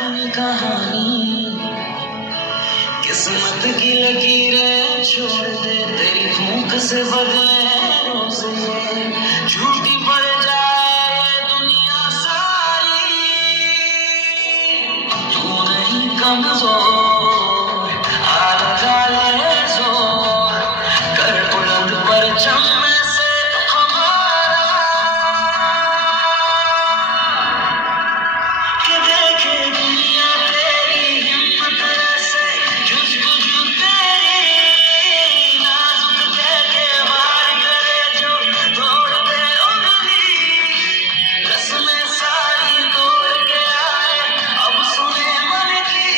अपनी कहानी, किस्मत की लकीरें छोड़ दे, तेरी भूख से बदले रोज़े, झूठी पड़ जाए दुनिया सारी, तू नहीं कमज़ोर, आ लगा ले ज़ोर, कर बुलंद परचम में से हमारा, कि देखे दुनिया तेरी हिम्मत ऐसे, जुझबुझ तेरी नाजुक देखे वार करे जो तोड़ दे उंगली, रस्में सारी तोड़ के आए अब सुने मन की,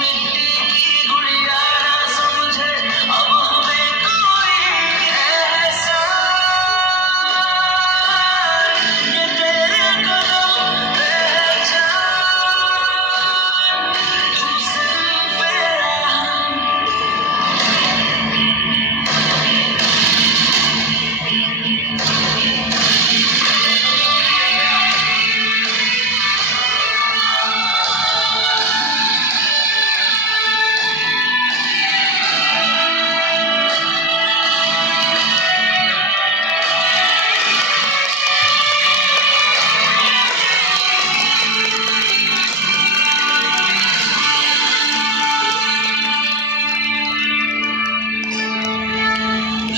मिट्टी की गुड़िया ना समझे अब हमें कोई एहसान, ये तेरे कदम पहचान, तू सिर्फ हम।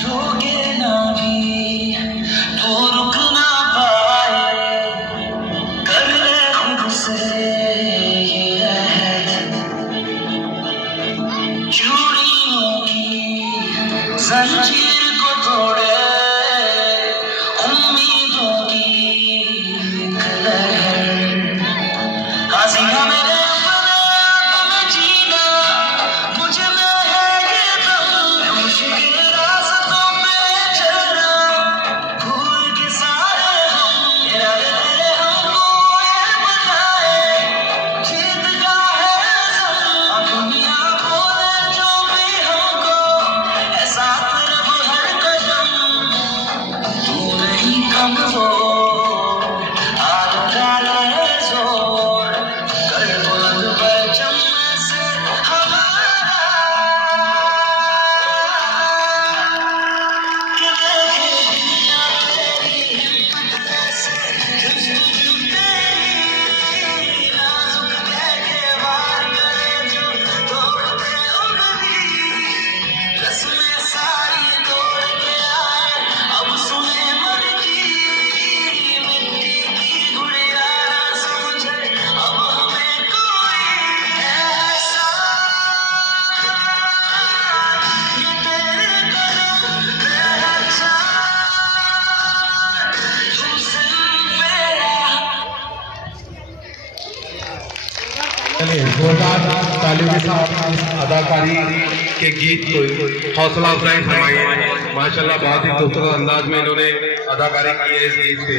रोके ना भी तो रुक ना पाए, कर ले खुद से ये अहद, चूड़ियों की जंजीर को तोड़े, उम्मीदों की एक लहर, हसीना मेरे अपने में जीना, मुझ में है ये दम, मुश्किल रास्तों पे चलना, भूल के सारे हम, इरादे तेरे हमको ये बताए, जीत का है ज़म, दुनिया बोले जो भी हमको, है साथ रब हर कदम, तू नहीं कमज़ोर, आ लगा ले ज़ोर, कर बुलंद परचम में से हमारा, कि देखे दुनिया तेरी हिम्मत ऐसे, जुझबुझ तेरी नाजुक देखे वार करे जो तोड़ दे उंगली, रस्में सारी तोड़ के आए अब सुने मन की, मिट्टी की गुड़िया ना समझे अब हमें कोई एहसान, ये तेरे कदम पहचान, तू सिर्फ चलिए जोरदार तालियों के साथ इस अदाकारी के गीत को हौसला अफजाई फरमाइए। माशाल्लाह बहुत ही खूबसूरत अंदाज में इन्होंने अदाकारी की है इस गीत पे।